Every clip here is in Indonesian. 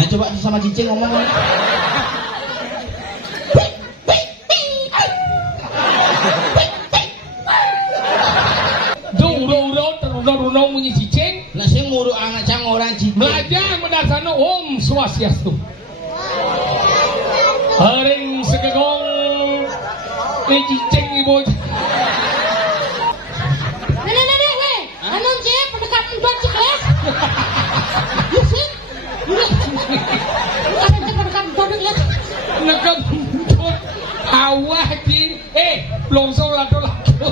Nah coba sama cicing ngomong. Udah bunyi cicing. Nah saya nguruk anak cang orang cicing. Belajar mendasarno Om Swastiastu. Haring segegong ni cicing ibu. Nenek we, anu sih pendekat buat cikles. Ya sih. Ada pendekat buat ya. Nekap awah ki. Longsor lato-lato.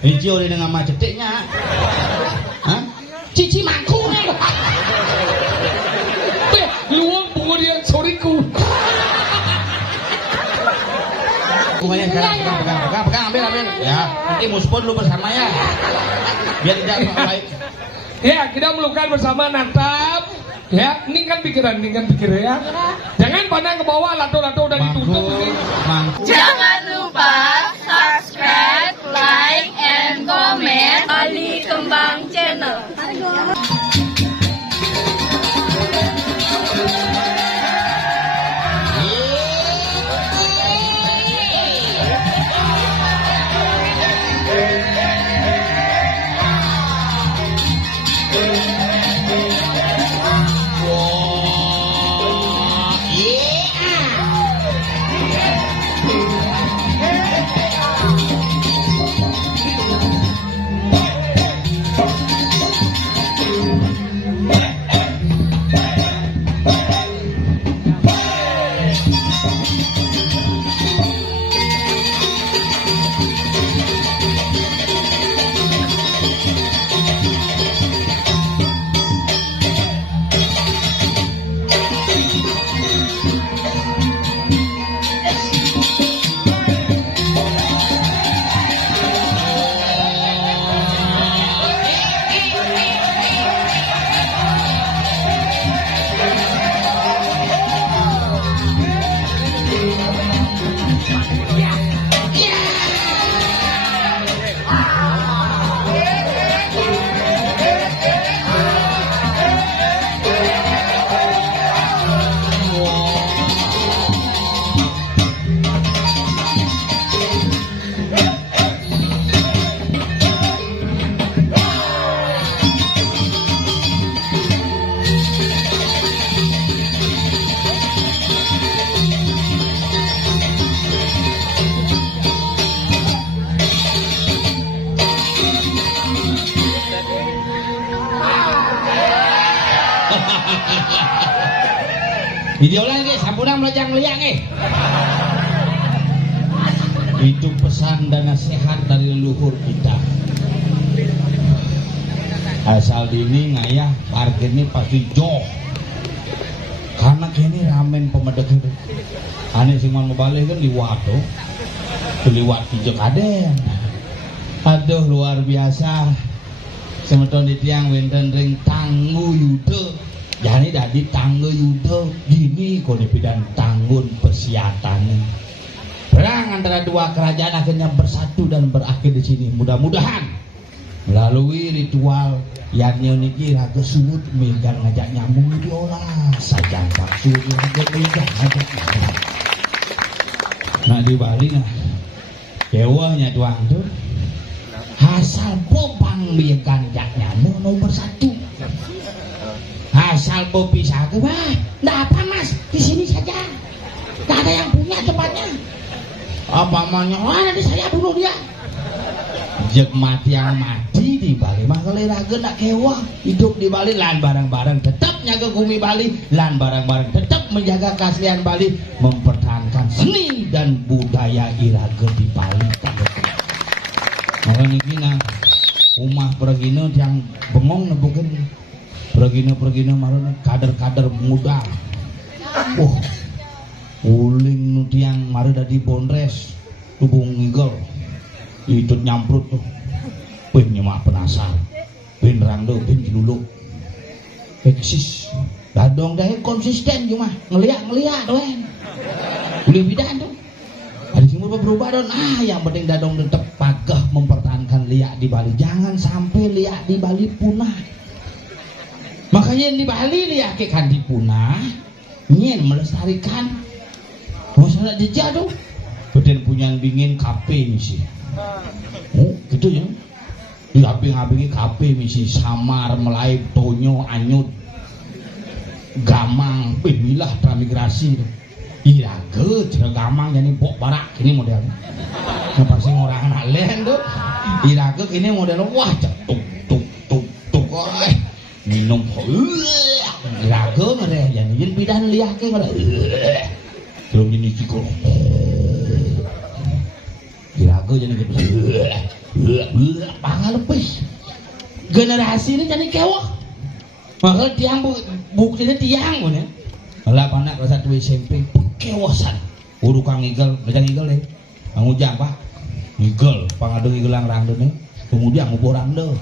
Hijau dengan nama ceteknya. Hah? Cici mangku nih. Luang bunga dia soriku. Bunganya sekarang pegang, ambil. Ya, nanti muspon lu bersama ya. Biar tidak baik. Ya, kita melukan bersama natap. Ya, ningkan pikiran ya. Jangan pandang ke bawah, lato-lato udah ditutup nih. Jangan lupa subscribe, like, and comment Ali Kembang Channel. Video lagi, sampuna melejang liang Itu pesan dan nasihat dari leluhur kita. Asal dini ngayah parkir ini pasti joh. Karena kini ramen pemedek itu. Ane sing mau balik kan liwat tuh. Liwat kijek aden. Aduh luar biasa. Semeton di tiang wenten ring tanggu yude. Jadi dadi tangga yuda gini kodipidan tanggun persiatan. Perang antara dua kerajaan akhirnya bersatu dan berakhir di sini. Mudah-mudahan melalui ritual yang niki raga suut megang ngajak nyambung diolah saja pak suut raga megang ngajak nyambung. Nah di Bali nah dewanya tuang tuh asal popang megang ngajak nyambung nomor satu. Asal mau pisah ke wah, nggak apa mas, di sini saja, nggak ada yang punya tempatnya. Apa maunya? Wah nanti saya bunuh dia. Jek mati yang mati di Bali, makanya raga nak kewa hidup di Bali, lan barang-barang tetap nyaga bumi Bali, lan barang-barang tetap menjaga keaslian Bali, mempertahankan seni dan budaya iraga di Bali. Makanya gini, rumah pergino yang bengong nebukin. Pergino marane kader-kader muda. Uling nu tiang mari dadi bondres tubung ngigol. Itu nyamprut tuh. Pin nyemak penasar. Pin rangdo, pin ciluluk. Eksis. Dadong dahe konsisten cuma ngeliat doen. Uli bidan tuh. Hari timur berubah don. Yang penting dadong tetap pagah mempertahankan liak di Bali. Jangan sampai liak di Bali punah. Makanya yang di Bali lihat kan dipunah, ingin melestarikan masalah jejak tuh. Kemudian punya bingin kape misi. Oh gitu ya. Di abing-abingi kape misi samar melai tonyo anyut gamang pemilah transmigrasi tuh. Iya ge cara gamang jadi bok barak ini modelnya. Yang pasti orang alen tuh. Iya ge ini model wah tuk tuk tuk tuk. Minum raga ngere yang ini bidan lihat ke ngere belum ini cikul raga jadi pangalepis generasi ini jadi kewah maka tiang buktinya tiang pun ya lah panak kelas 1 SMP kewasan udah kang igel macam igel deh kang ujang pak igel pangadeng igelang rangdo nih kemudian nguborang deh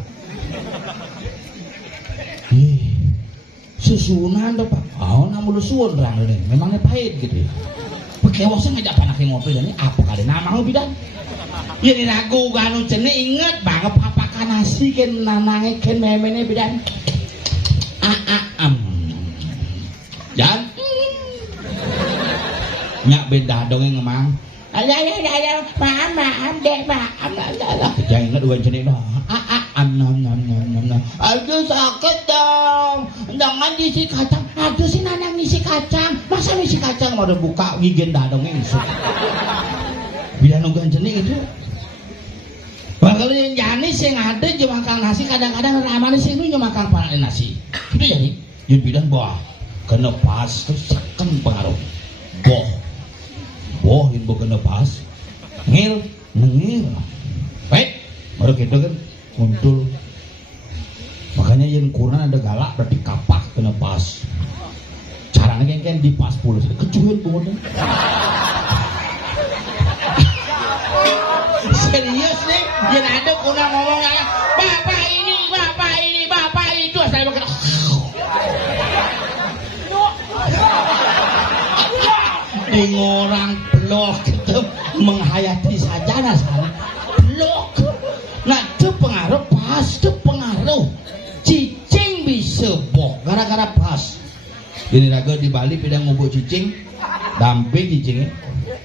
susunan tuh pak, namun lu suun orang ini, memangnya pahit gitu ya. Pakewasan ngajak panaknya ngopi dan ini apa kali nama lu bidan? Ya ini ragu ganu cene inget banget papakan nasi ken nanangnya ken memene bidan. Jangan nyak beda dong yang ngemang. Ada, maaf deh, maaf. Jangan inget dua cene dah. Aduh sakit dong, jangan diisi kacang. Aduh si nanang ngisi kacang, masa ngisi kacang mau buka gigen dadong insuk. Biar nungguan jenis itu. Bakal yang janis yang ada cuma makan nasi kadang-kadang ramai sih nu cuma makan panen nasi. Itu jadi, yang bilang bahwa kena pas terus sekan pengaruh. Boh yang kena pas, ngil. Baik, baru kita kan muncul. Makanya yang kurang ada galak berarti kapak kena pas. Caranya kan di pas puluh kecuhin pun. Serius nih, yang ada kurang ngomong ya. Bapak itu saya makan. Di orang blok itu menghayati saja nasanya blok. Nah itu pengaruh pas, itu pengaruh cicing bisa bok gara-gara pas. Ini raga di Bali pidang ngubuk cicing, damping cicingnya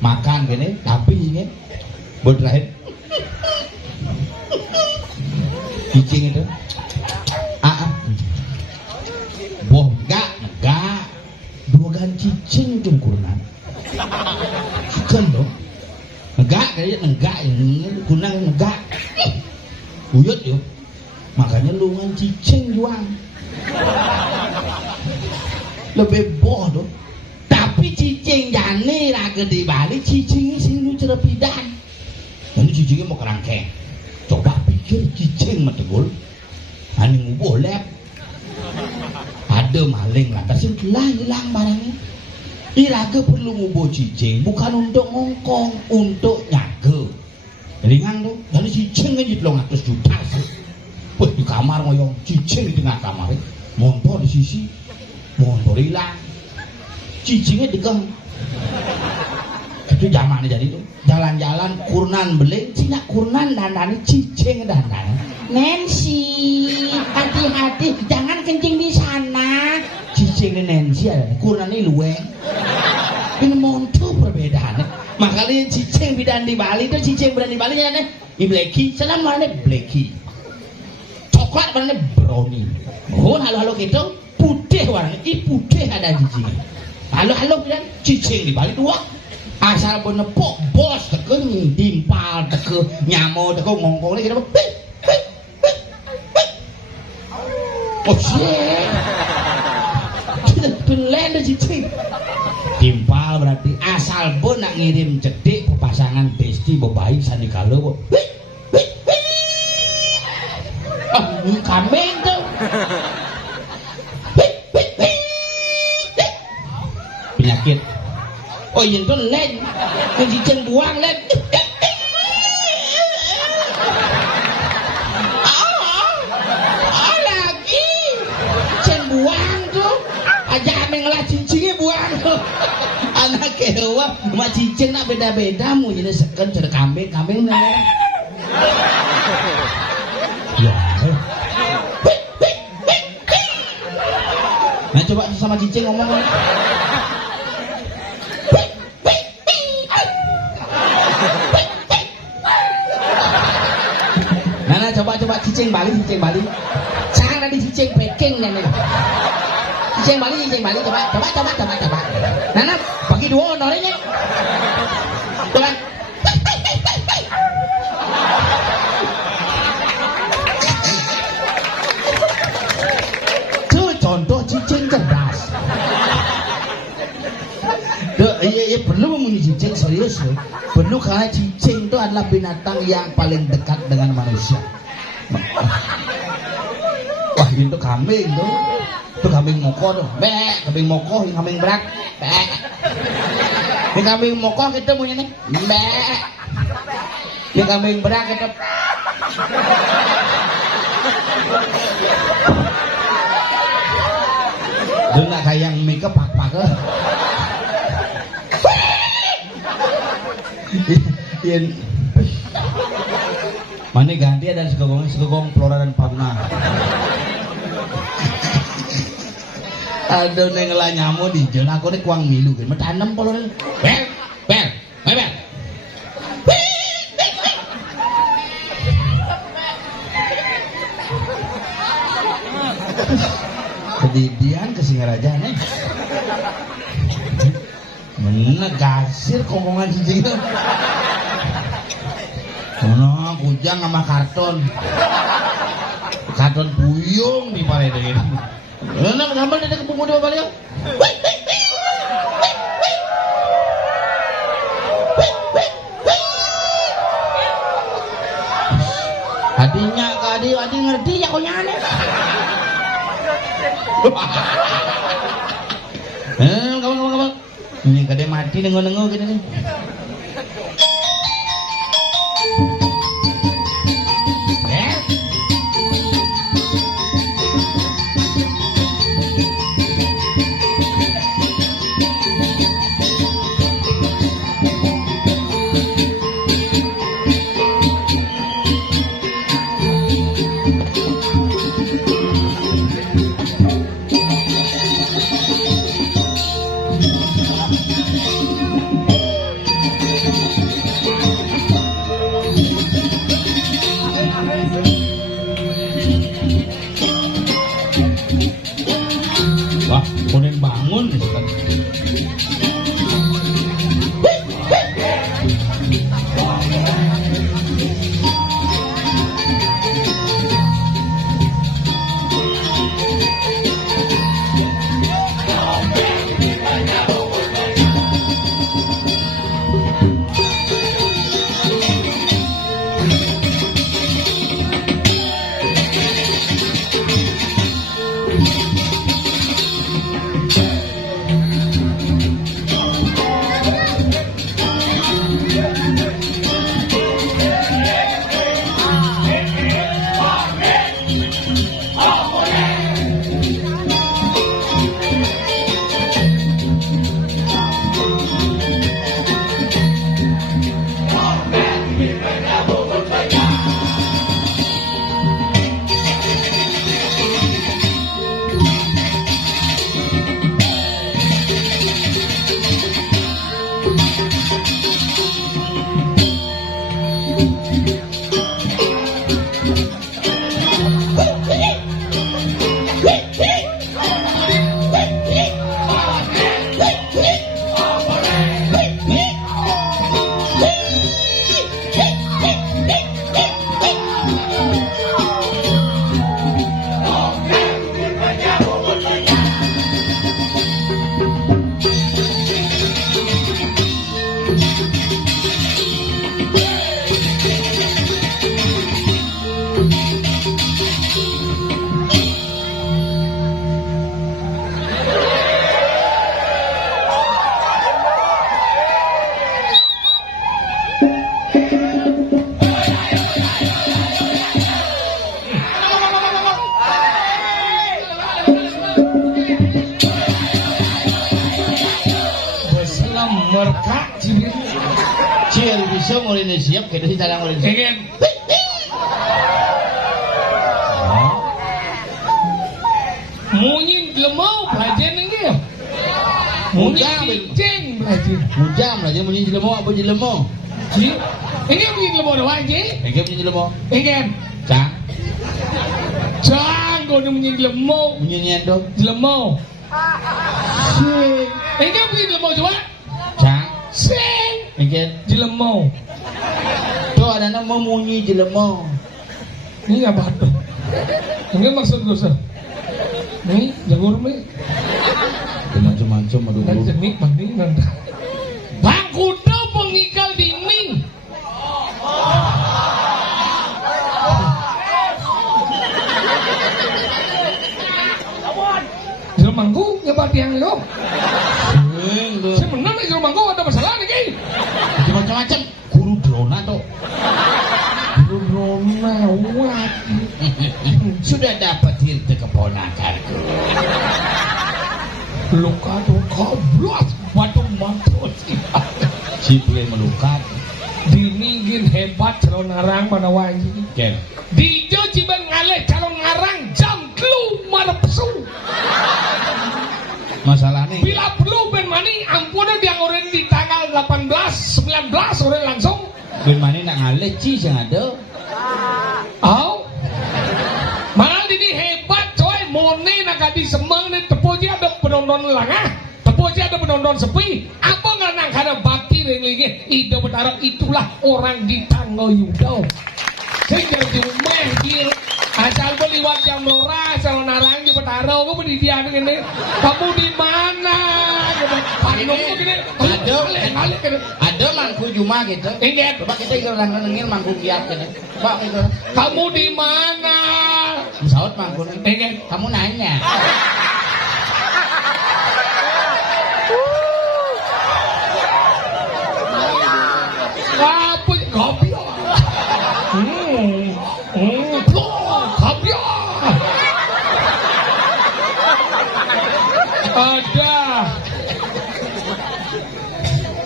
makan gini, damping cicingnya berterakhir cicing itu boh enggak dua gan cicing cungkurnan sukan dong enggak kayaknya enggak ini kunang enggak uyut yuk makanya lungan cicing juang lebih bodoh tapi cicing jani raga di Bali cicingnya sih lu cerepidan dan cicingnya mau kerangkeng coba pikir cicing mategul ani ngubuh lep ada maling lantas hilang barangnya iraga perlu ngubuh cicing bukan untuk ngongkong untuk nyaga ringan tuh jadi cicing aja 200 juta sih wah di kamar ngoyong cicing di tengah kamar motor di sisi motor hilang cicingnya digang itu zamannya jadi tuh jalan-jalan kurnan beling cina kurnan dandani cicing dandani Nancy hati-hati jangan kencing di sana cicing Nancy ada kurnan ini luweng ini montu perbedaannya makanya cicing bidan di Bali itu cicing bidan di Bali nya i blacky selam mana blacky coklat mana brownie halo gitu putih warnanya putih ada cicingnya halo bidan cicing di Bali dua asal benepok bos teke dimpal teke nyamo teke ngongkong lagi apa oh shit belen deh cicing timpal berarti asal bon nak ngirim cedik pasangan besti bebaik sandikala kok kambing tuh penyakit oh yang tuh len yang cicing buang len lagi cicing buang tuh aja mengelah cicingnya buang tuh anak kewa mak cicing nak beda-beda mu jadi seken cara kambing nih ya sama cicing ngomong. Nana coba cicing Bali. Jangan tadi cicing Peking Nana. Cicing Bali coba. Nana bagi 2 honornya. Coba. Itu contoh cicing cerdas. Iya perlu mempunyai cicing serius loh. Perlu karena cicing itu adalah binatang yang paling dekat dengan manusia. Wah itu kambing tuh. Itu kambing moko tuh. Kambing moko, kambing berak. Ini kambing moko kita punya nih. Ini kambing berak kita. Itu nggak kayak yang make up pak. Mana ganti ada segogong flora dan fauna. Aduh nenglah nyamu di jalan aku nih kuang milu kan, tanam kalau bel. Kedidian ke Singaraja nih. Mana gasir kokongan cicing itu. Mana kujang sama karton buyung di parede ini. Mana sambal dia kebungu di bawah. Adinya adi ngerti ya konya aneh. Kamu. Ini kade mati nengo-nengo gini nih. Merkak Cil bisa mulai siap kita sih cara mulai siap. ingin munyin lemau belajar nih Mujang, cicing belajar. mujang lah, dia bunyi jelemo apa jelemo? Ji, ini bunyi lemah doang ji. Engke bunyi jelemo. Ingin, Cang, jangan kau bunyi lemah, bunyi nyendo. lemah. Sing, ini bunyi lemah coba. Cang, Sing, engke lemah. tuh ada nama bunyi jelemo. Ini apa tuh? Ini maksud gue sah. Nih, jagur mi. Macam-macam aduh. Dan jenik mandi nanda. Bang kuda pengikal dinding. Jelmangku nyebat yang lo. Saya menang nih jelmangku ada masalah nih kay. Macam-macam. Guru drona tuh. Rona wat. Sudah dapat hirte keponakanku. Luka tuh koblos. Waduh mantul sih. Ciple melukat. Diningin hebat calon ngarang pada wangi. Ken. Dijo cibang ngaleh calon ngarang jam kelu marpesu. Masalah nih. Bila perlu ben mani ampunnya dia orang di tanggal 18, 19 orang langsung. Ben mana nak ngalet ci yang ada. Oh. Malah ini hebat coy. Mone nak di semang ni tepoji ada penonton langah. Tepoji ada penonton sepi. Apa nganang karena bakti lagi. Ida betara itulah orang di tanggal Yudo. Saya cuma dia. Asal beliwat jam lora, asal narang di betara. Aku pendidikan ini. Kamu di mana? Ada mangku cuma gitu. Ingat. Coba kita ikut nengin mangku kiat gitu. Pak itu. Kamu di mana? Saut mangku. Ingat. Kamu nanya. Apa? Kopi. Kopi. Ada.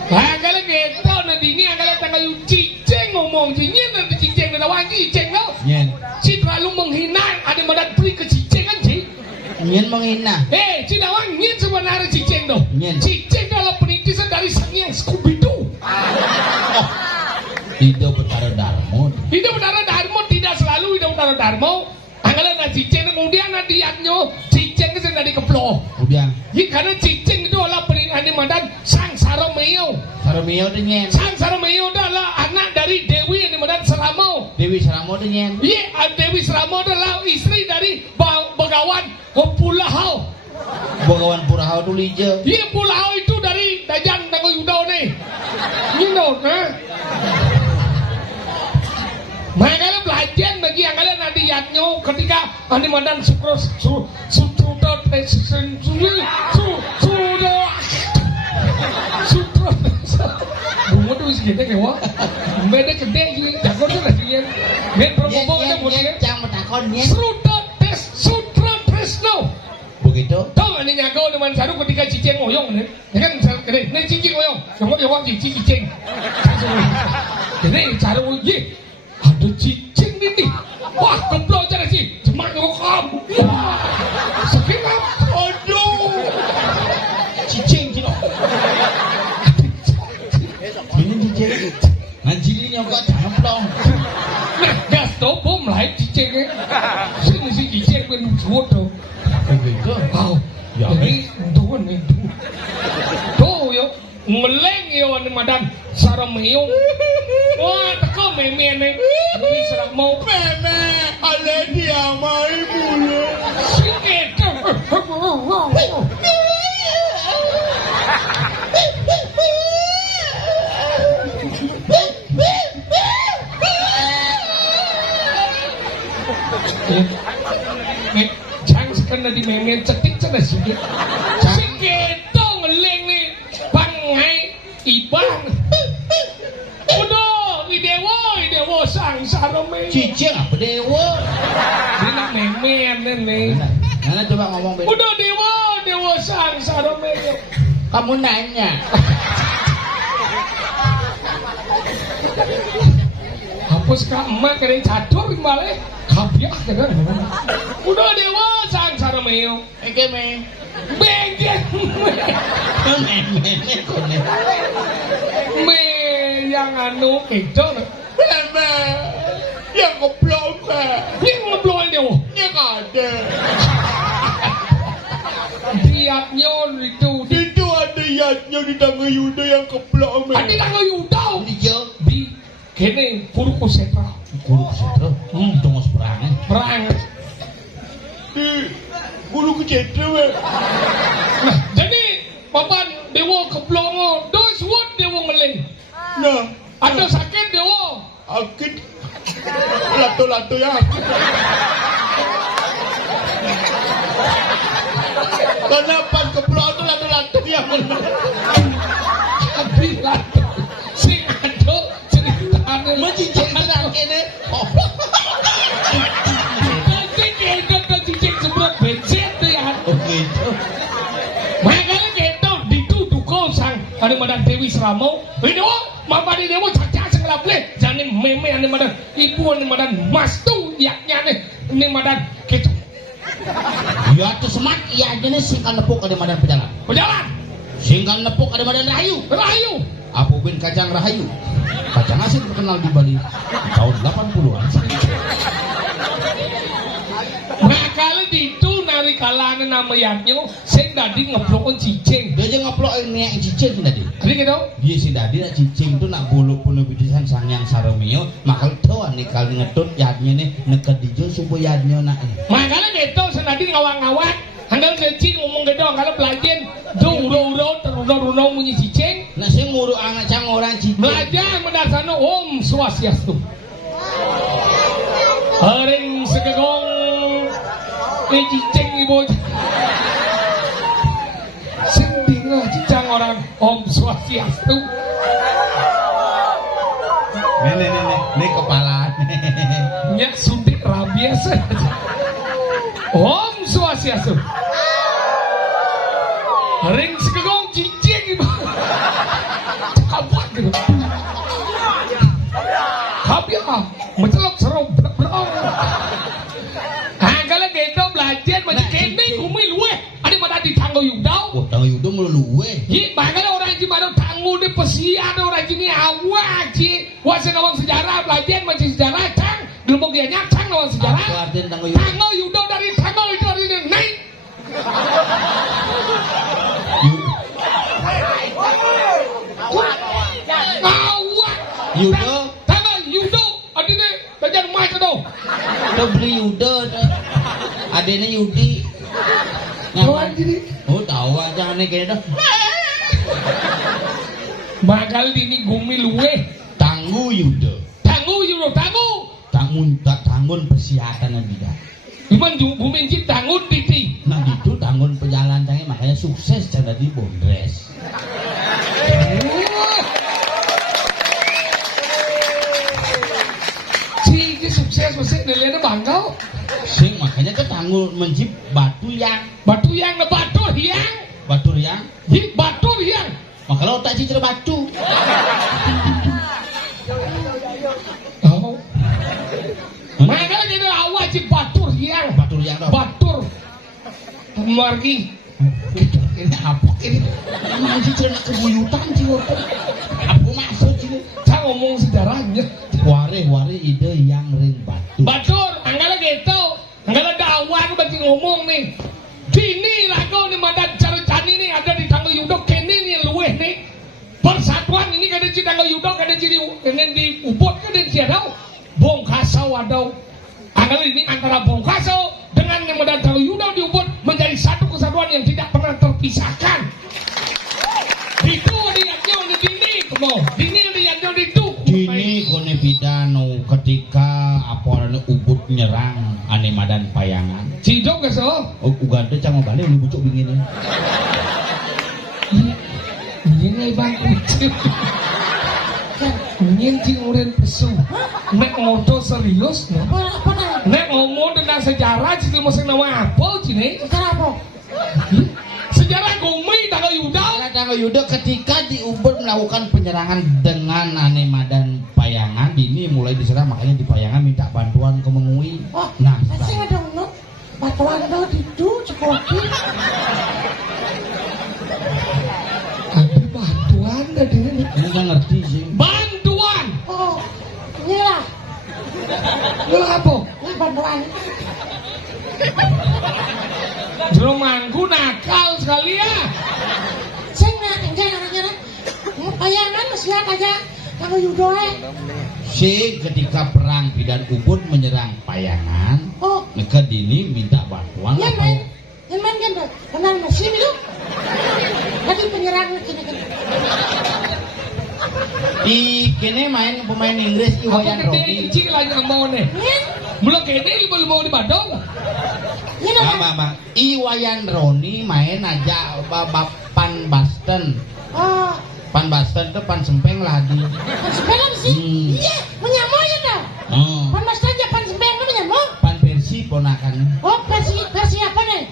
Angkala gitu nanti ini angkala tanggal cicing ngomong cingin nanti cicing nanti wangi cicing tau. Nyen. Si terlalu menghina ada madat beri ke cicing kan sih. Nyen menghina. Si Dawang ini sebenarnya cicing tuh. Nyen. Cicing adalah penitisan dari sang yang Scooby-Doo. Hidup betara Darmo. Hidup betara Darmo tidak selalu hidup betara Darmo. Angkala na cicing kemudian nanti yaknyo cicing itu dari keplo. Udah. Jadi karena cicing itu adalah penitisan madat sang Saromeo. Saromeo tuh nyen. Sang Saromeo adalah anak dari Dewi yang dimadan Seramo. Dewi Saramo tuh nyen. Iya, Dewi Seramo adalah istri dari Begawan Pulahau. Begawan Purahau tuh lije. Iya, Pulahau itu dari Dajan Tanggal Yudo nih. You know, makanya belajar bagi yang kalian nanti yatnyo ketika anda mandan sukros sutruto bunga tuh isi gede kewa beda gede juga jago tuh nasi yen ben promo ada boleh Cang metakon nyen. sutra tresno Begitu. tahu nggak nih nyago dengan saru ketika cicing ngoyong nih kan gede nih cicing ngoyong yang cicing jadi cara uji ada cicing ini wah keblo cara sih cuma ngokam sakit aduh cicing cino Ini cicing. Anjilinya kok jangan dong. nah gas tau bom lah cicingnya sini si cicing ben jodoh Begitu. wow Ya, jadi tuh nih tuh yo ngeleng yo ane madan Saromeo wah teko meme nih ini serang mau meme ada dia mai mulu sikit jangan sekena di meme cetik cina sikit sikit tuh ngeleng nih bangai ibang udah idewo sang Saromeo Cicing apa dewa? dia nak meme nih Nana coba ngomong beda. udah dewa sang Saromeo Kamu nanya. hapus kak emak kering catur malah kabiah kan udah dewa sang Saromeo Eke me. Bengket. Mene kone. Me yang anu itu. Mene. Yang ngeblok. Dia ngeblokin dia. Yang ada. Lihatnya itu. Itu ada yatnya di tangga Yuda yang keblok. Ada tangga Yuda. Iya. Di kene Kuruku Setra. Kuruku Setra. Itu ngos perang. Perang. Di Kuruku Setra. Nah, jadi papan dewa keblongo, dos wot dewa ngeling. Nah, Ada sakit dewa. akit lato-lato ya akit. Karena pas keblok itu lato-lato yang benar. Tapi lato. Sing ada ceritanya. Mencicing terang ini. Cicing cicing seberat bensin tuh ya. Oke. Makanya kita dituduh sang ada madan Dewi Seramo. Ini mama di dewa caca sengelable. Jangan meme ane madan ibu ane madan mas tuh yaknya ane madan gitu. Ya tuh semat ya jenis singkan nepuk ada madan pejalan. Berjalan. Singkan nepuk ada madan rahayu. Rahayu. Apu bin kacang rahayu. Kacang asin terkenal di Bali tahun 80-an. Nah kalau itu nari kalane nama yaknya sing dadi ngeblokon cicing. Dia aja ngeplok ini yang cicing tadi. Jadi gitu. Dia si dadi nak cicing tu nak bulu pun bidisan sang yang saromio makal tu ni kali ngedut yadnya ni neket dijo supaya yadnya nak. Makanya gitu senadi ngawang-ngawang handal cicing ngomong gitu kalau belajar do uro-uro teruno-runo munyi cicing. Nak saya nguruk anak cang orang cicing. Belajar mendasarno Om Swastiastu. Haring segegong cicing ibu. Sendiri cicang orang Om Swastiastu. Nih kepala. Nya suntik rabies. Om Swastiastu. Haring segegong cicing ibu. Kapan gitu. Habis mencelok seru berong. Kalau gitu belajar macam kene kumi luwe. Ada mana di tanggo Yudau? Oh, tangga Yuda meluluwe. Hi, makanya orang Cina ada tanggo di pesian orang Cina awak ci. Wasen awang sejarah belajar macam sejarah cang. Gelombang dia nyacang awang sejarah. Apa artinya tangga Yuda? Tanggo Yudau dari tanggo itu dari naik. Awak. Yuda? Tanggo Yudau. Adine belajar mai tu. Kita beli Yuda. Adanya Yudi. Kawan jadi. Oh tahu aja nih kayaknya. Bakal ini gumi luwe. Tanggu Yuda. Tanggu Yudau tanggu. Tanggun persiapan tidak. Iman gumi cip tanggun titi. Nah itu tanggun perjalanan tangnya makanya sukses cara di Bondres. Si sukses mesti nilainya bangga. Sing makanya ke tanggul mencip batu yang Batu yang na batur yang. batur yang. Hi batur yang. Maka lo tak cicir batu. Oh. Makanya kita awak cip batur yang. Batur yang dong. Batur. Margi. Ini apa ini? Mana cicir nak kebuyutan cium. Aku masuk cium. Saya ngomong sejarahnya. Ware ide yang ring batu. Batur, anggala gitu. Anggala dakwah berarti ngomong nih. Dini lagu nih madan cari nih ada di tanggal Yudok kene nih luweh nih. Persatuan ini kada di tanggal Yudok kada di ini di Ubud kada di ada. Bongkasau ada. Anggala ini antara Bongkasau dengan yang madan tanggal Yudok di Ubud menjadi satu kesatuan yang tidak pernah terpisahkan. Itu diatnya udah dini kemo. Dini diatnya itu. Dini kone pidano ketika aporane Ubud nyerang ane madan payangan. Cidok gak so? Oh, Uganda cang balik lu bucuk begini. Ini bang kucing. Nyenting uren pesu. Nek ngoto serius, Apa nak? nek ngomong tentang sejarah, cita mesti nama apa cine? Sekarang apa? Sejarah Gumi tanggal Yudau. Tanggal Yuda ketika di Ubud melakukan penyerangan dengan ane madan payangan, Dini mulai diserang makanya di payangan minta bantuan ke Mengui. Oh, Nah, masih ada no. Batuan ada di tu cekopi. Lu apa? Lah bantuan. Jeromangku nakal sekali ya. Sing nak enggak orang-orang. Payangan masih lihat aja. Kang Yudoe. Si ketika perang Bidan Ubud menyerang Payangan, Oh, maka Dini minta bantuan ya apa main. Yang main kan tuh. Kenal Muslim itu. Tadi penyerang kini. Di kene main pemain Inggris Apa Iwayan gede Robi. kecil lagi yang mau nih? Nih, Belum kene belum mau di Badung. ini nama. Mama, Iwayan Roni main aja Pan Boston. Oh, Pan Boston tuh pan sempeng lah di. pan sepelem sih. Iya, menyamuk ya tau. Oh, Pan mas aja pan sepelem itu menyamuk. pan Persi ponakan. Oh, versi apa nih?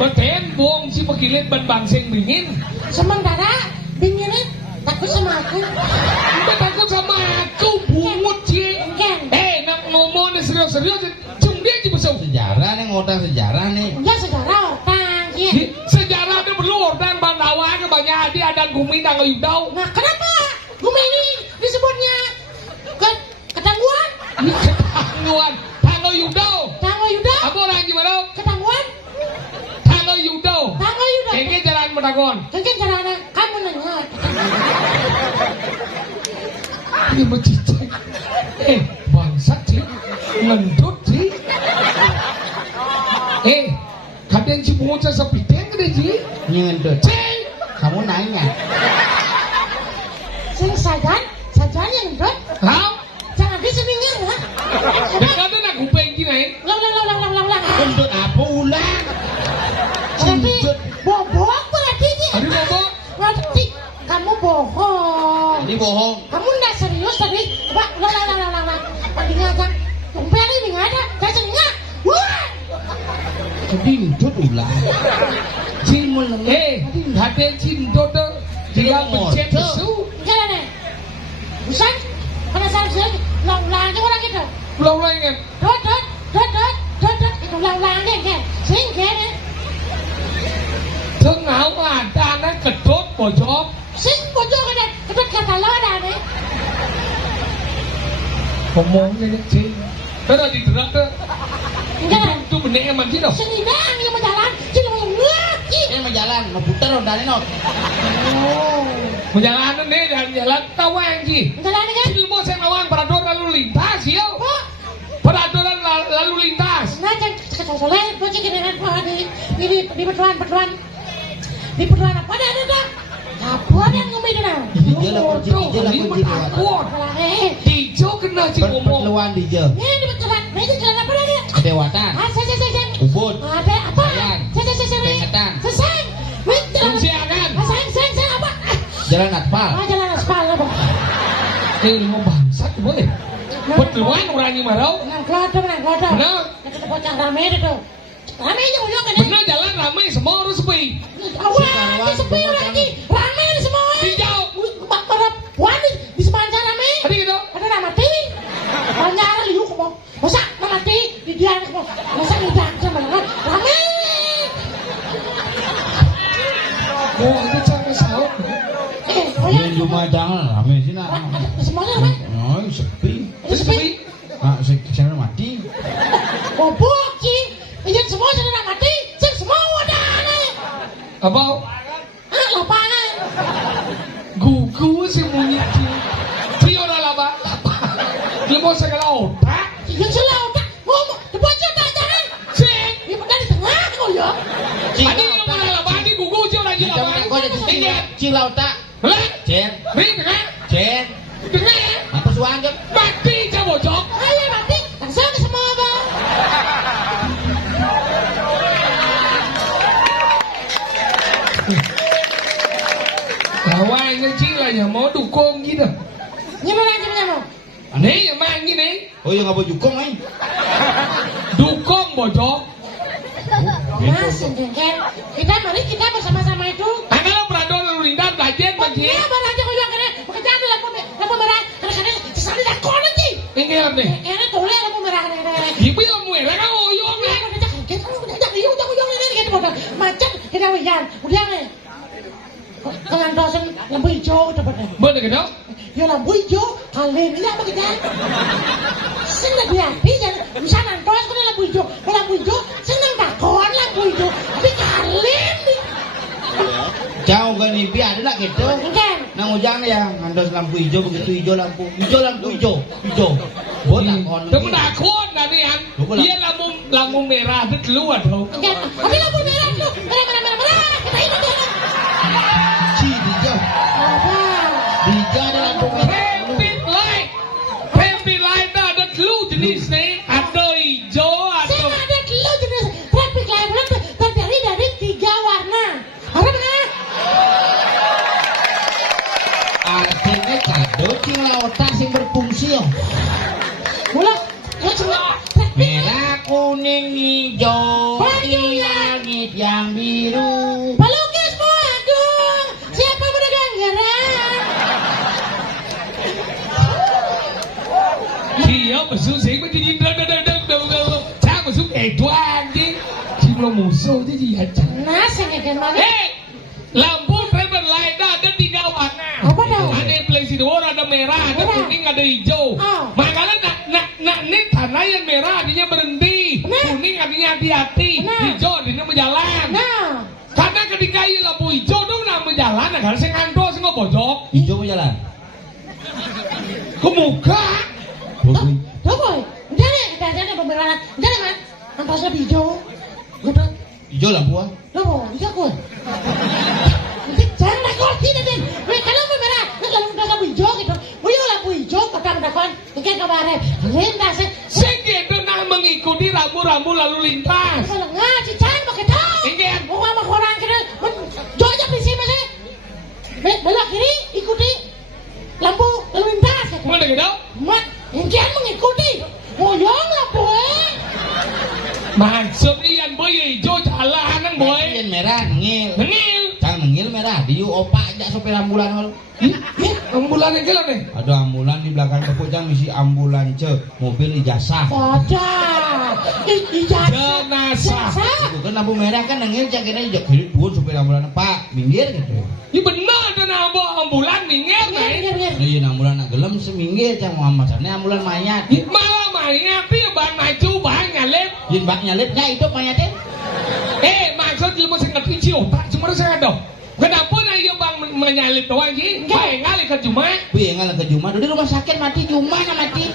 Beten buang si pekilit ban bangseng dingin. Sementara bingirin takut sama aku. Udah takut sama aku bungut sih. Enggak. Nak ngomong nih serius-serius, cum dia aja besok. Sejarah nih ngotang sejarah nih. Ya sejarah orang sih. Di sejarah ada perlu orang Bandawa ke banyak adi ada gumi tanggal yudau. Nah, kenapa Gumi ini disebutnya ketangguhan? Ini ketangguhan tanggal yudau. Tanggal Yuda? Apa orang gimana? Ketangguhan? Tanggal yudau. Tanggal Yuda. Ini jalan mendagon. Mungkin caranya kamu nanya. Ini mencicak. Bangsat sih, ngendut sih. Kadang si bocah sepiteng gede sih. Nyengendut. Cing. Kamu nanya. Sing sajan yang gendut. Hah? Jangan disebingin ya. Dan kata nak kuping gini. Lang. Gendut apa ulang? Berarti bohong berarti ini. Aduh bobo. Berarti kamu bohong. Ini bohong. Kamu nggak serius tadi. Pak, lang. Tadinya aja. Tumpel ini nggak ada. Saya sengat. Wah. Gendut ulang. Cimul Hati cinta tu. Dia pencet kesu. Jalan nih. Busan. Penasaran sih. Lang aja orang gitu. Ulang-ulang ingat. Dot. Itu lang aja kan. Singkat nih. Tengah ada anak kedot pojok. Sing pojok ada. Kedot kata lo ada nih. Ngomongnya ni cing. Terus diterak tu. Jalan. Itu benar yang macam tu. Sing hidang yang mau jalan. Sing mau ngaki. Ini mau jalan, mau putar rodanya not. Oh. Perjalanan ni jalan tawang sih. Jalan nih kan. Ilmu saya nawang peraturan lalu lintas yo. Oh. Peraturan lalu lintas. Nah, kan soleh, bocah kini kan di pertuan. Di pertuan apa ada dah? Apa yang ngomong itu dah? Dia lah kunci dia lah kunci dia. Takut. Malah Hijau kena si ngomong. Perluan di je. di pertuan. Ini jalan apa dah dia? Kedewatan. Saya. Ubud. Ada apa? Sayang. Saya. Pengetan. Sayang. Fungsiakan. Sayang apa? Jalan aspal. Jalan aspal apa? Ilmu bangsat boleh. Pertemuan orang yang marau. Menang kloter. Benar. Kata bocah rame itu. Rame aja uyok kan. Benar jalan ramai semua harus sepi. Awal, di sepi lagi. Rame di semua. Hijau. Para puan di sepanjang rame. Ada gitu. Ada nama mati. Banyak liu kok. Masa nama mati di dia kok. Masa di dalam malah rame. Oh itu cara saut. Ini cuma jangan rame sih nak. Semuanya rame. Oh, sepi. Sepi. Ah, saya mati. Oh bocing. Ini semua sudah nama mati. Semua udah aneh. Apa? Lapangan. Gugu si monyet. Si orang laba. Ilmu segala otak. Yang selalu tak ngomong. Bocah tak jangan. Cek. Ini pada di tengah kok ya. Tadi ilmu laba di gugu je lagi laba. Ingat. Cilau tak. Belak. Cen. Ring tengah. Cen. Tengah. Apa suang je? Mati je bocok. Ayo mati. Langsung ke semua bang. Kawan kecil lah yang mau dukung gitu. Gimana mau? Nih yang main gini. Oh, yang apa jukung eh? Dukung bocok. Mas, kan? Kita bersama-sama itu. Karena peraturan lalu lintas kajian bagi. Iya, balaja ko yung kanya. Makanya ada lampu merah. Karena sasali na kono ji. Ingat nih. Kaya tuloy lampu merah na. Ibu yang mau lah kan oyong nih. Macam kita wiyan. Udah nih. Dengan dosen lampu hijau itu pada. Bener gitu? ya lampu hijau kalian ini apa kita sing lebih hati jangan bisa nantos kena lampu hijau seneng takon lampu hijau tapi kalian Jauh kan ini biar ada gitu. kan Nang ujang ya, ngandos lampu hijau begitu hijau lampu hijau. Buat takon. Itu menakut nanian. Dia lampu merah itu keluar tuh. kan tapi lampu merah itu merah kita ini dia Ci hijau. apa Hijau ada lampu merah. Traffic light ada clue jenisnya. Ada hijau saya atau ada dulu jenis traffic light terdiri dari 3 warna apa benar Artinya kado cing otak sing berfungsi yo. mulai ya cuma traffic Merah, kuning, hijau, Bayu di ya. langit yang biru. pelukis mau agung siapa pedagang garam dia masuk saya pun jadi saya masuk Edwan je. Cuma musuh je dia aja. nah saya kayak mana Lampu traffic light ada 3 warna. Apa dah? Ada yang fleksibel, ada merah, ada Merah. kuning, ada hijau. Oh. Makanya ini tanah yang merah artinya berhenti, Benar. kuning artinya hati-hati, Benar. hijau artinya berjalan. nah Karena ketika ini lampu hijau itu nak berjalan, agar saya ngantuk, saya nggak pojok. Hijau berjalan. Ke muka. tuh boy jadi kita pembelaan jadi man ampas lebih hijau gitu Hijau lampu ah. loh bisa gue jangan nakal tidak den mereka lampu merah kalau udah lampu hijau gitu beliau lampu hijau kata mendakon mungkin kemarin lintas Saya itu nak mengikuti rambu-rambu lalu lintas. kalau ngaji jangan pakai tahu Ingin. mau sama orang kira jauhnya prinsip masih belok kiri ikuti lampu lalu lintas gitu Mana gitu? mat mungkin mengikuti goyang lampu Maksudnya yang boy hijau jalan nang boy. Yang merah ngil. Ngil. Cang ngil merah. Diu opak aja sopir ambulan hol. Ambulan yang gila nih. Ada ambulan di belakang tepuk jang misi ambulan mobil ijazah. Pada ijazah Jenazah. Itu kan lampu merah kan ngil cang kena ijak kiri dua sopir ambulan Pak minggir gitu. Ini benar ada nambah ambulan minggir nih. Nah iya ambulan nak gelem seminggir cang Muhammad sana ambulan mayat. Malah mayat dia bahan maju bahan nyalip. Yin bak nyalitnya itu mayatnya. Maksud ilmu saya ngerti cium tak cuma saya dong. Kenapa na iya bang menyalip doang sih? Bang ngali ke Juma. Wih enggak ke Juma di rumah sakit mati Juma na mati.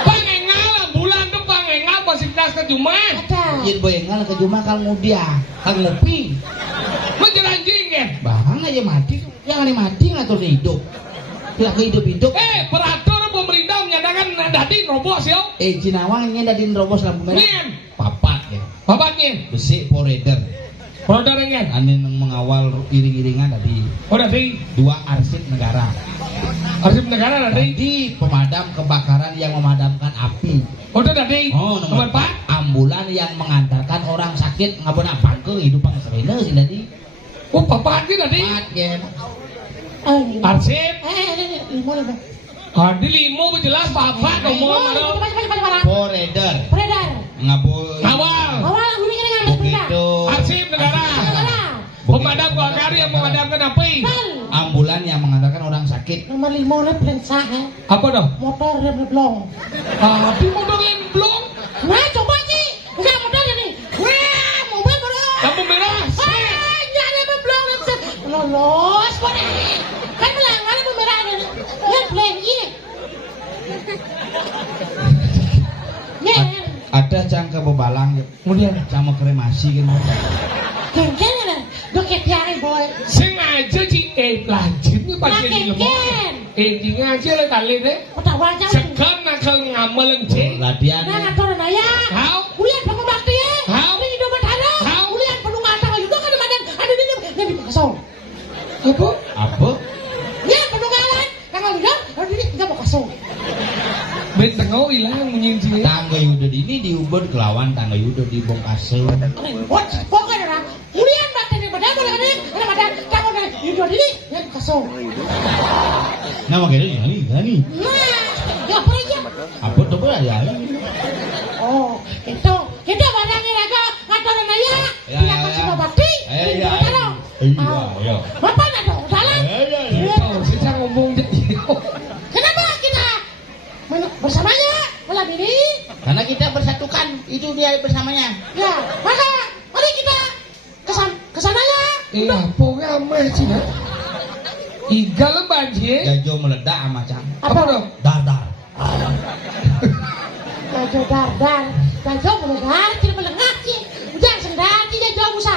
Bang engal ambulan tuh bang engal masih das ke Juma. ada Yin boy enggak ke Juma kal mudia kal ngopi. Menjelanjing ya. Bang aja mati. Yang ada mati ngatur hidup. Tidak hidup. Peraturan pemerintah menyatakan dadi robos yo. Cinawang ini dari nerobos lampu merah. Nyen. Papat ya. Bapaknya. Besi poreder. Produk nyen. Ane yang mengawal iring-iringan tadi. Oh dadi 2 arsip negara. arsip negara dadi. Tadi pemadam kebakaran yang memadamkan api. Oh dadi. Oh nomor 4 ambulan yang mengantarkan orang sakit ngabon apa ke hidupan serena sih tadi. Oh bapaknya dadi. 4 ya. Arsip. lima Di limo jelas bapak nomor mana. Poreder. beredar Ngabon. Awal. awal ini kan ngambil benda Begitu. Arsip negara. Pemadam kebakaran yang memadamkan api. Ambulan yang mengantarkan orang sakit. nomor 5 ini perintah Apa dah? motor rem blong Di motor lemblong. nah coba sih enggak motor ini wah mobil baru Lampu merah. enggak rem blong lolos kan melanggar rem merah ini lihat play ini Ada cangka bebalang ya. Kemudian Sama kremasi kan. Genggen ya, doket tiare boy. sengaja sih lanjutnya Nah pasti di lemah. genggen, Di ngaji oleh kali deh. udah wajah. Sekarang nakal ngamal cek. Latihan. Nah ngatur naya. How? Ulian penuh bakti ya. How? Ini hidup berharap. How? Ulian penuh ngatang juga kan ada di yang dipakasong. Apa? Apa? Ya penuh ngalan. Tanggal lihat, ada di nggak pakasong. Bentengau hilang menyinci. Tangga Yuda ini diubah kelawan tangga Yuda di Bongkase. What? Pokoknya orang. Ulian bakti di badan boleh kan? Ada badan tanggal dari hidup ini yang pakasong. Nama kayaknya gani. Nah, ya apa aja? Apa tuh ya? Oh, itu barangnya raga ngatur naya. Tidak kasih bakti. Iya. Bapak ada, salah. Tahu sih saya ngomong jadi. Bersamanya, malam ini. Karena kita bersatukan, itu dia bersamanya. Ya, maka mari kita kesananya. Iya, pokoknya mah sih ya. Igal banjir. Jajo meledak macam. Apa dong? Dadar. Jajo dardar, jajo melegar, tidak melengah sih. Udah sendati jajo musa.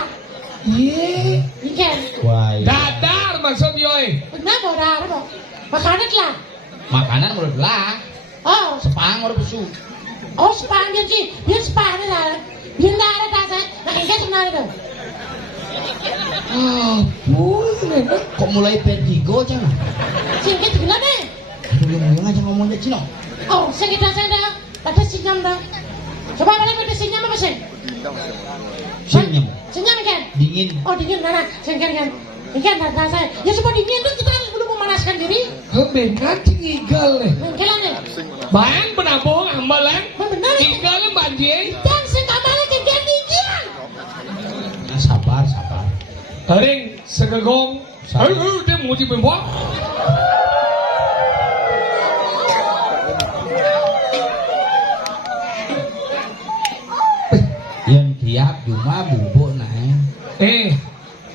Iya. Ikan. Wah. Dadar maksud yoi. Kenapa dar apa? Makanan lah. Makanan menurut lah. Oh, Sepang menurut besu. oh sepang dia sih, dia sepang lah. Dia nggak ada rasa, makin kan sebenarnya tuh. Boleh. Kok mulai vertigo aja lah? Singkit gila deh. Aduh, yang aja ngomongnya Cino. Oh, singkit rasa dah. Ada sinyam dah. Coba balik pada sinyam apa sih? Senyum. Sinyam kan? Dingin. Oh dingin mana? Singkit kan? Ikan dan rasa. Ya semua dingin tuh kita harus dulu memanaskan diri. Kebengan igal nih. Mungkin nih. Bang penabung ambalan. Benar. Igal banjir. Dan sengkamalnya kegiatan dingin. Nah, sabar, sabar. Haring segegong. Aduh, dia mau dibembok. Yang tiap cuma bubuk naik.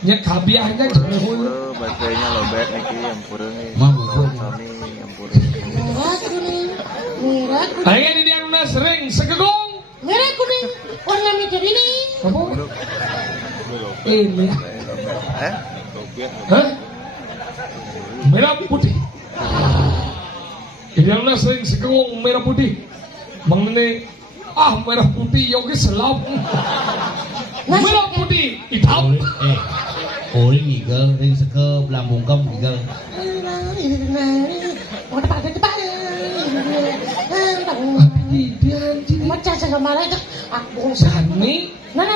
Nya kabiahnya jemuh. Bacanya lobet niki yang pureng Mah bubuk. kami yang pureng. Merah kuning. Merah kuning. Ayo di dia sering segegong. Merah kuning. Warna hijau ini. Apa? Ini. Hah? Merah putih. Idealnya sering segegong merah putih. Mengenai merah putih yogi selam. Merah putih hitam. Oring igel, ring seke, belambung kem igel. Mau cepat cepat. Dia anjing. Macam sengkamalnya itu. Aku Sani. Nah.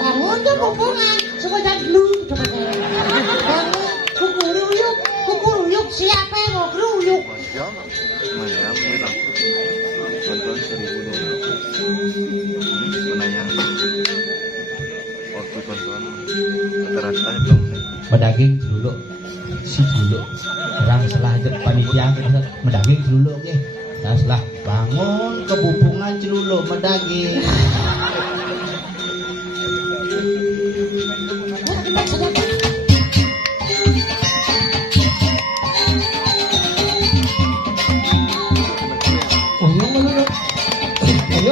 Bangun tuh kukungan supaya dulu coba bangun kukuruyuk siapa yang mau keruyuk Mana pureng. Tonton 1012. Menanya. Waktu tonton rata-rata belum sih. Medaging dulu, si dulu. Orang setelah panitia kita medaging dulu oke. Nah setelah bangun kebupungan celulu medaging.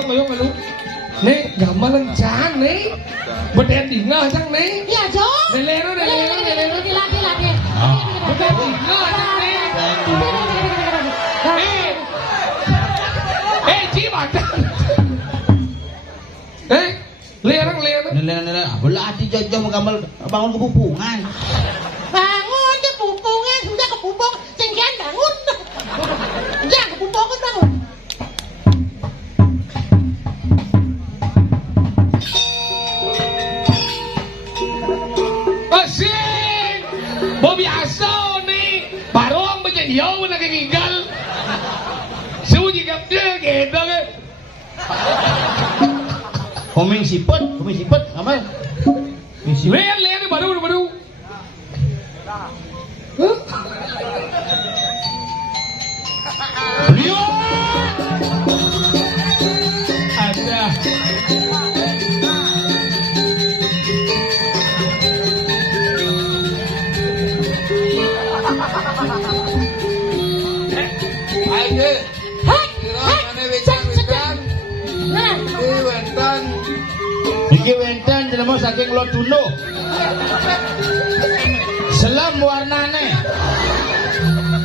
Ngayong. Nih, gamelan jan nih. Beden dingah jang nih. iya Jo Lelero. lagi Beden dingah jang nih. Cibat. Lerang. Nela, belah hati jauh gambar bangun kebupungan. bangun tuh pupungan sudah kepupung tinggian bangun jangan kepupungan bangun Asik. Bobby aso nih. Barong menjadi na kagigal. Suji kapnya gitu kan. Komeng sipet, apa? Lihat baru. Lihat. Ada. Ayo. Iki wenten jenenge saking Loduno. Selam warnane.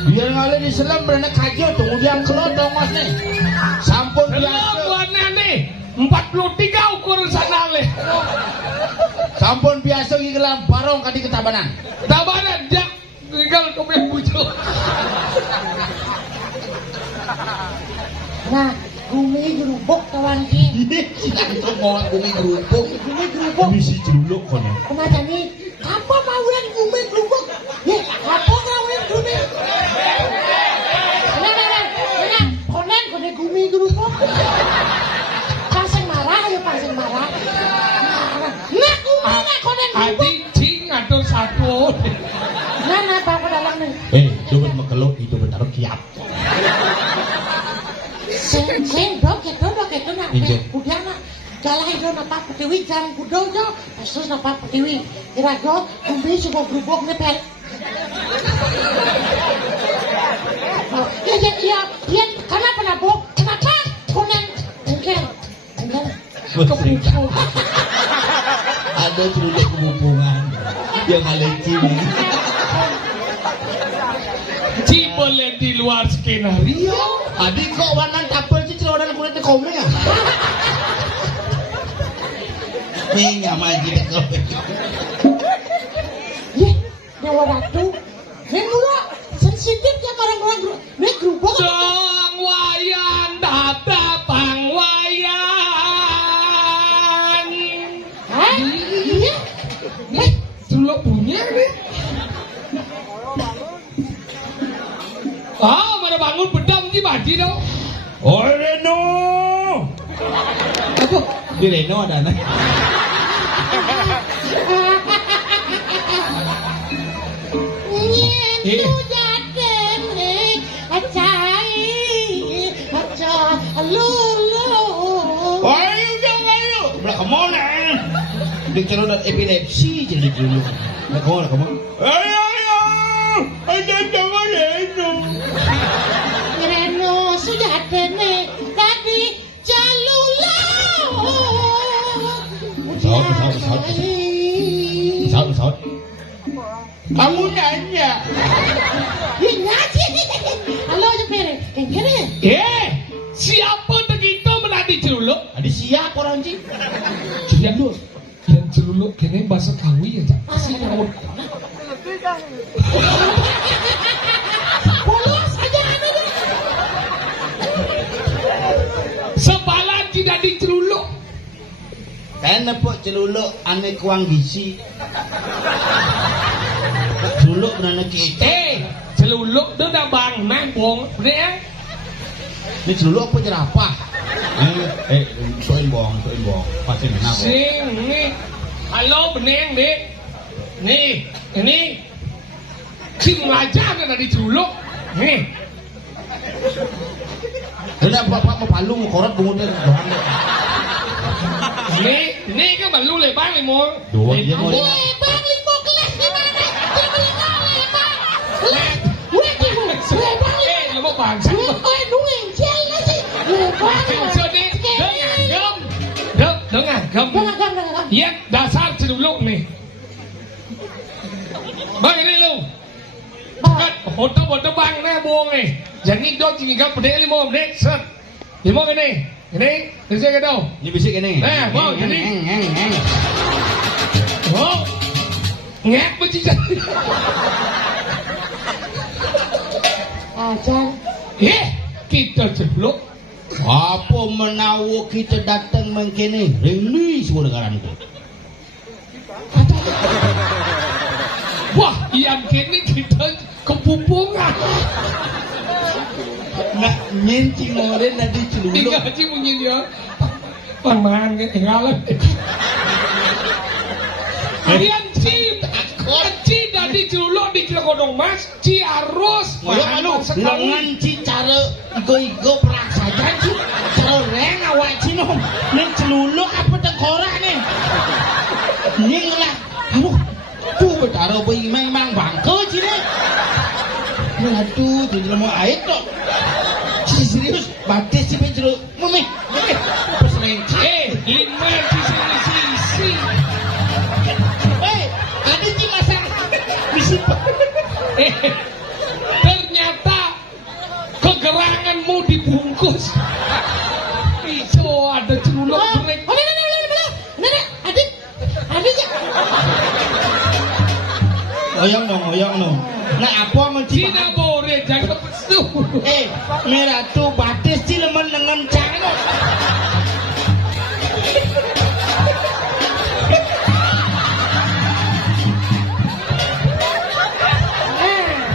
Biar ngale di selam bener kajo kemudian kelodong Mas nih. Sampun biasa. Warnane 43 ukuran sanale. Sampun biasa iki kelam barong kadi ketabanan. Tabanan jak tinggal kopi bujo. nah gumi gerubuk kawan ki Itu mau gumi gerubuk. gumi gerubuk Misi jeluluk kono. kenapa nih apa mauan gumi gerubuk ya apa mauan gumi nah konen gumi gerubuk pasang marah nah gumi konen gerubuk Adi cing atur satu. Mana bapak dalam nih? Coba makeluk itu bertaruh kiap. Sendok itu nak. Injek. Udah nak. Galah itu napa petiwi jangan kudo jo. Terus napa petiwi. Kira jo kumbi coba gerubuk nepel. Ya, kenapa nabo? Kenapa? Kunen, mungkin. Kebupuan. Ada cerita kebupuan yang aleci. Boleh di luar skenario. Adik kok warna tapel sih celodan kulitnya komeng ya? Nih nggak maju deh kok. Dewa Ratu. Mula sensitif ya orang-orang gerubuk. Dong wayan data pangwayan. Hah? Iya. Dulu punya nih. Mana bangun bedam di baji dong. Oh Reno. Apa? Di Reno ada anak. Itu jaden acai aca lulu. Ayo jangan. Belah kemana? Di celodan epilepsi jadi dulu. Nah kamu. Ayo. Ada jangan Reno. Reno sudah dene tadi jalula. Saud. Kamu nanya. Ngaji. Halo Jepere. Kene. Siapa begitu menadi celuluk? Ada siap orang sih. Jadi dulu. Yang celuluk kene bahasa Kawi ya, Cak. Asli ngawur. Polos aja anu. Sebalan tidak diceluluk. Karena pok celuluk ane kuang gizi. Celuluk benar kita. Celuluk tu dah bang nambung, bener? Ini celuluk apa jerapah? Soin bong. Pasti benar. Sing ni. Halo bener ni. Nih, ini si raja kan dari celuluk. Nih. Udah bapak mau palu mau korat bungutin doang. Ini kan baru lebar limau. Dua dia mau. Lebar limau kelas di mana? Lebar. Lebar. Limau bangsa. Nuing siapa sih? Lebar. Jadi dengar gem. Ya dasar celuluk nih. Bang ini lu. Kan hotel bang nih buang nih. Jadi do tinggal pedek limau menit set. Limau ini. Bisa ke đâu? Ini bisik ini. Mau jadi. Oh. Ngek macam ni. Ajan. Kita celuluk. Apa menawa kita datang mengkini ringli semua negara itu. Wah, yang kini kita kepupungan. Nak nyencing orang nanti celuluk. Tinggal sih bunyi dia. Pangan kan tinggalan. Yang ci dari celuluk di Cilekodong Mas, ci arus. Malu lengan ci cara igo perang saja ci. Coreng awak ci nom. Ning celuluk apa tengkorak nih? Ning lah. Aduh. Tu betara bayi memang bangke ci ni. Aduh, jadi lemah air tu. Serius, batis si Pedro. Mami. Peseneng. 5 sisi. Ada ci masang. Bisi. Ternyata kegeranganmu dibungkus. Iso ada celuluk break. Adik. Oyong dong. Nah apa menci? Tidak boleh jangan pesu. Merah tu batis ci lemen dengan cara.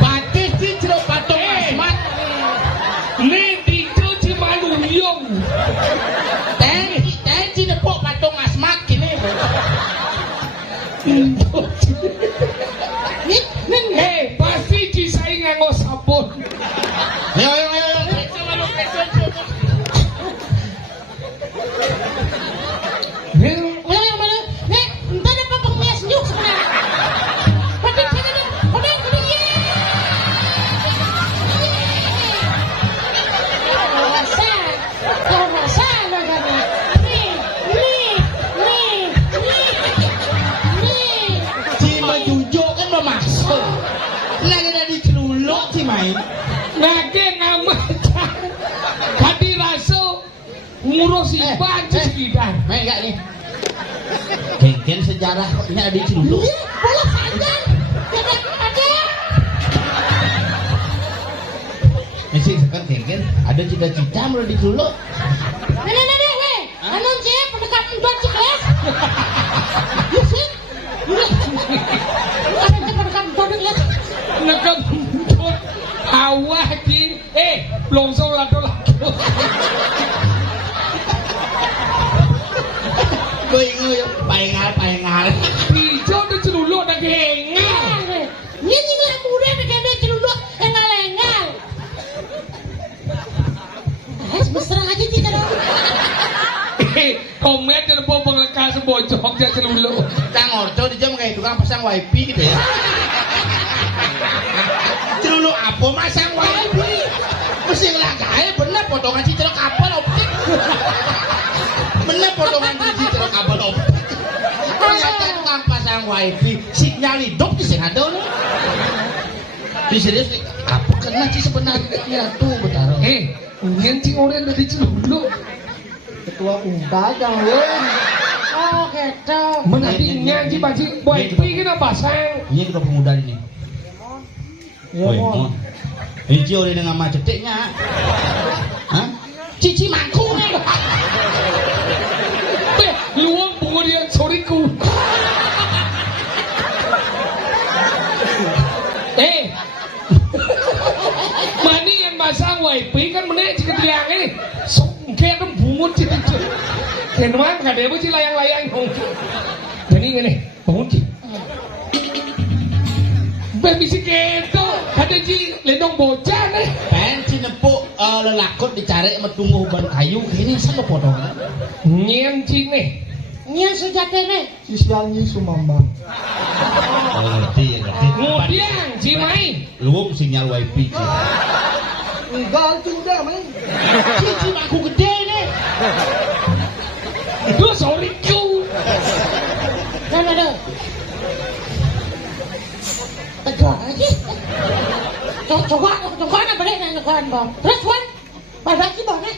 Batis ci jeruk patung asmat. Ni dicuci malu liung. Teh ci nepok patung asmat kini. Mai. Nage ngamacan. Kadi rasa ngurus iban sekitar. Mai enggak nih? Kengken sejarahnya di Ciluluk. Iya, boleh saja. Jangan ada. Masih sekarang kengken ada cita-cita mulai di Ciluluk. Nenek, weh. Anu sih pendekap endon cikles. Iya sih. Ada pendekap endon ya. Nekam awah ki longsor lato-lato. Gue ingat ya, paengar. Hijau di Ciluluk dah kengal. Ini lah muda negara Ciluluk engal-engal. Mesra aja tidak dong. Komen jangan bohong lekas sebojok dia Ciluluk. Kang Orco di jam kayak tukang pasang wifi gitu ya. Ciluluk apa masang wifi? Mesti ngelagain bener potongan cicil kabel optik. Bener potongan cicil kabel optik. Ternyata tukang pasang wifi sinyal hidup di sini ada nih. Di serius nih, apa kena sih sebenarnya tuh betaro? Ngencing orang dari Ciluluk. Ketua unta jangan weh. Oh gitu. Menadinya sih baci wifi kita pasang. Ini kita pemuda ini. Ya mohon. Ini orang dengan nama ceteknya. Hah? Cici mangkuk nih. Luang bunga dia soriku. Mani yang pasang wifi kan menek jika tiang ini. Kayak ada bungut sih itu. Kenapa nggak ada apa sih layang-layang dong. Jadi gini, bangun sih. Bisa gitu, ada ji ledong bocah nih. Pensi nepuk lelakot dicari sama tunggu ban kayu. Ini sama potongan. Nyenci nih. Nyian sejati nih. Siswangi Sumambang. Oh ngerti. Kemudian Cimai. Luwung sinyal wifi. Enggak juga, men. Cici aku gede nih. Lu soriku. Ada. Tegang aja. Coba apa boleh nanya kan bang. Terus wan, pada sih bang nih.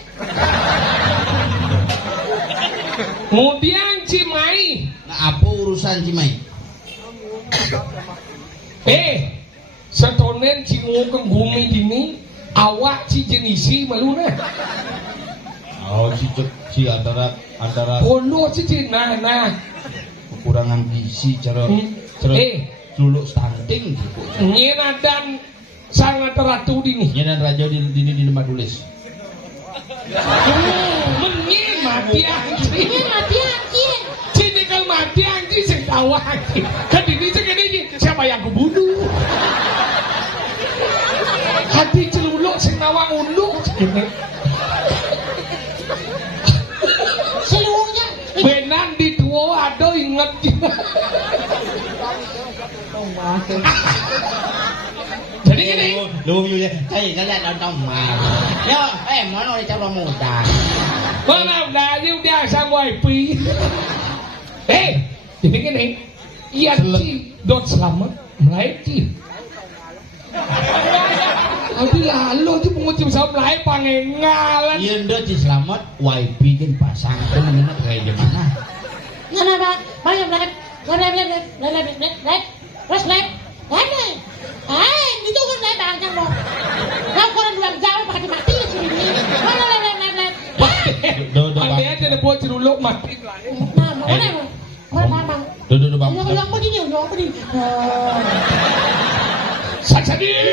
Kemudian Cimai. Nah apa urusan Cimai? Setonen Cingokeng bumi ini awak ci jenisi malu nah. Oh si antara Polo ci nah. kekurangan gizi cara Ciluluk stunting gitu. Nyena dan sangat ratu dini. Nya dan raja di Madulis. Menyin mati anjing. Ini mati anjing. Cini kalau mati anjing sing tawa anjing. Kan ini siapa yang kubunuh? Hati Ciluluk sing nawa unduk ini. Seluruhnya. Benan di dua ada inget. Jadi gini. Lu ya, kayak kalian nonton mah. Yo, mana orang calon muda. Mana udah udah sang wifi. Jadi gini. Iya ci dot selamat Melayu. Tapi lalu itu pengucap sama Melayu pangengalan. Iya ndak ci selamat wifi kan pasang tuh mengenai kayak gimana? Kenapa? Banyak banget. Terus lep. Mana? Itu kan lep banyak loh. Kau kurang dua jam pakai mati sini. Mana lep. Ande aja ada buat Ciluluk mati. Nah, mana? Duduk bang. Yang apa ini? Saksa dia.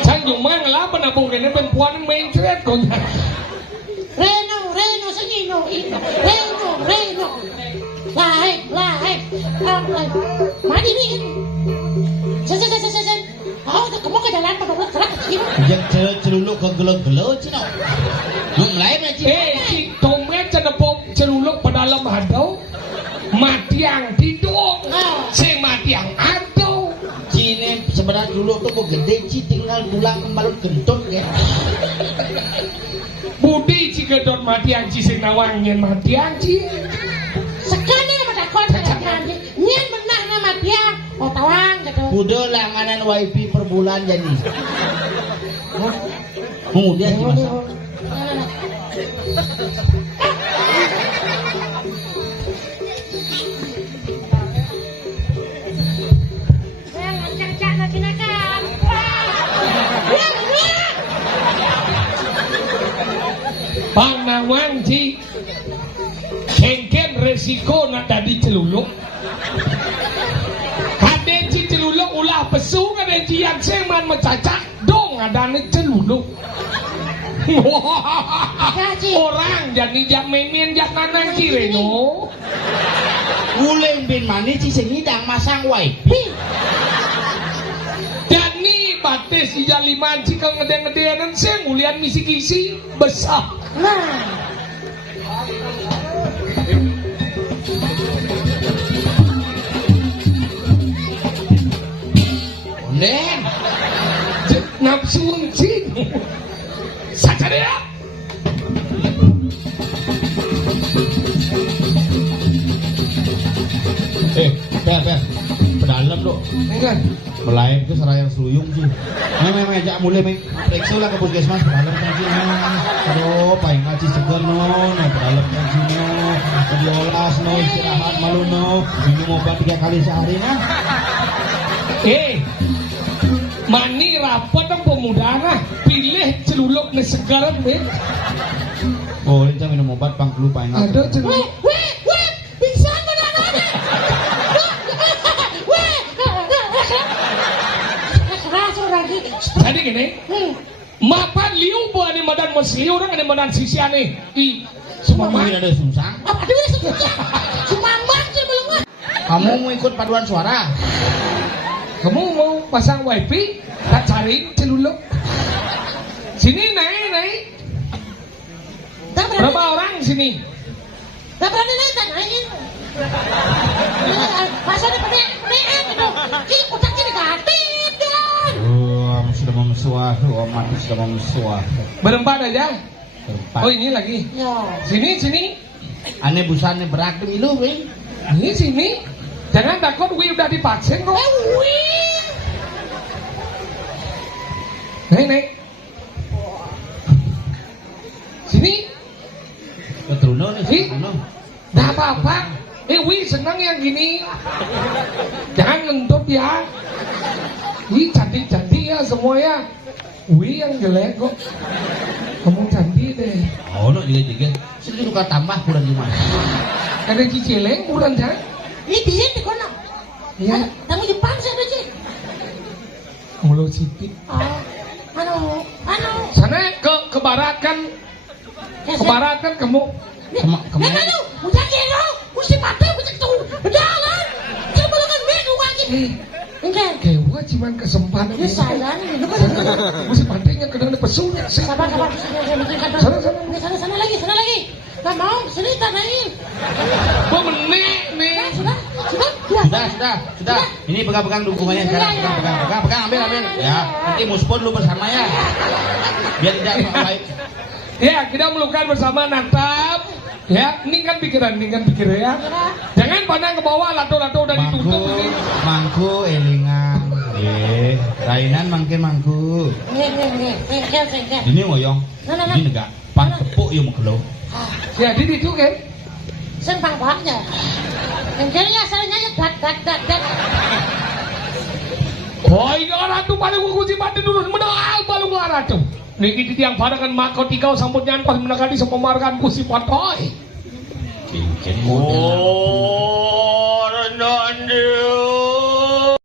Sang Jumang lah penabung ini perempuan main cuek konya. Reno, senyino. Reno. Lahir. Mandi nih. Sen. Kamu ke jalan pakai kerak kecil. Yang Ciluluk kegelo-gelo cina. Mulai macam. Si Tomet cenepok Ciluluk pedalam hadau. Mati yang tidur. Si mati yang adau. Cine sebenarnya dulu tuh kok gede sih tinggal tulang kembali kentut ya. Budi jika don mati yang ci sing nawangin mati yang ci. Sekali nama dakon nyen menang Kudu langganan wifi per bulan jadi. Kemudian gimana? Panawang ci kengken resiko nak tadi celuluk kade ci celuluk ulah pesu kade ci yang seman mencacak dong ada nih celuluk orang jadi jak memen jak kanan kiri no Uleng bin mani ci sengidang masang wifi. dan nih batis di jaliman ci kau ngede-ngedean saya mulian misi kisi besar. Nah, Neng, nafsu cing saja dia per dalam lo. enggak Melayan ke serayang seluyung sih. Ajak mulai periksa lah ke puskesmas dalam kan sih. Aduh, paling ngaji segar no, dalam kan sih no. Diolas no, istirahat malu no. Minum obat 3 kali sehari nah. mani rapat ang pemuda nah pilih celuluk ni segaran be Oh, ini minum obat pangklu paling ada celuluk weh, bisa mana-mana. Keras orang gitu. jadi gini mapan liu buat ni madan mesliu orang ni madan sisia ni di semua Mungkin ada sungsang. Apa dia sebutnya? Cuma mati belum. Kamu mau ikut paduan suara? kamu mau pasang wifi tak cari celuluk sini naik berapa orang sini Gak berani naik tak naik. Pasarnya penean gitu. Kini utak kini gatit kan. Sudah memesuah, mati sudah memesuah. berempat aja Tempat. oh ini lagi Ya. sini Aneh busannya berak demi lu, Wing. ini sini jangan takut wi udah divaksin kok Wih. naik sini Ketruno nih, Ih. Ketruno. dah apa-apa wi senang yang gini jangan ngentut ya wi cantik-cantik ya semua ya wi yang jelek kok kamu cantik deh Oh, no juga. Sudah suka tambah kurang gimana? ada cicileng bulan jangan Ini dia di kono. iya Tamu Jepang saya ada sih. mulut sipit Anu. sana ke barat kan kamu Kemana lu? Udah kira, mesti mati, mesti tuh. Jalan. Coba lu kan bego lagi. Enggak. kewa cuman kesempatan Ini sayang, ini kan. mesti pandainya kena pesunya Sabar. Sana lagi. Gak mau, sini tanain. gua menek nih Sudah. Sudah. Ini pegang-pegang dukungannya sekarang. Pegang, ambil. Ya, nanti muspon lu bersama ya. Biar tidak baik. ya kita melukan bersama natap ya ini kan pikiran ya jangan pandang ke bawah lato-lato udah ditutup ini Mangku elingan. Rainan mangkin mangku. Nih. Ini ngoyong. Nah. Ini enggak. Pan tepuk yo mekelo. jadi itu kan Sempang banget. Jadi asalnya ya dat. oh ini orang tuh pada gua kunci mati dulu menang balu gua orang tuh niki tiang pada kan makau tikau sambut nyanpas menakati sepemarkan kusi patoy Cincin oh rendah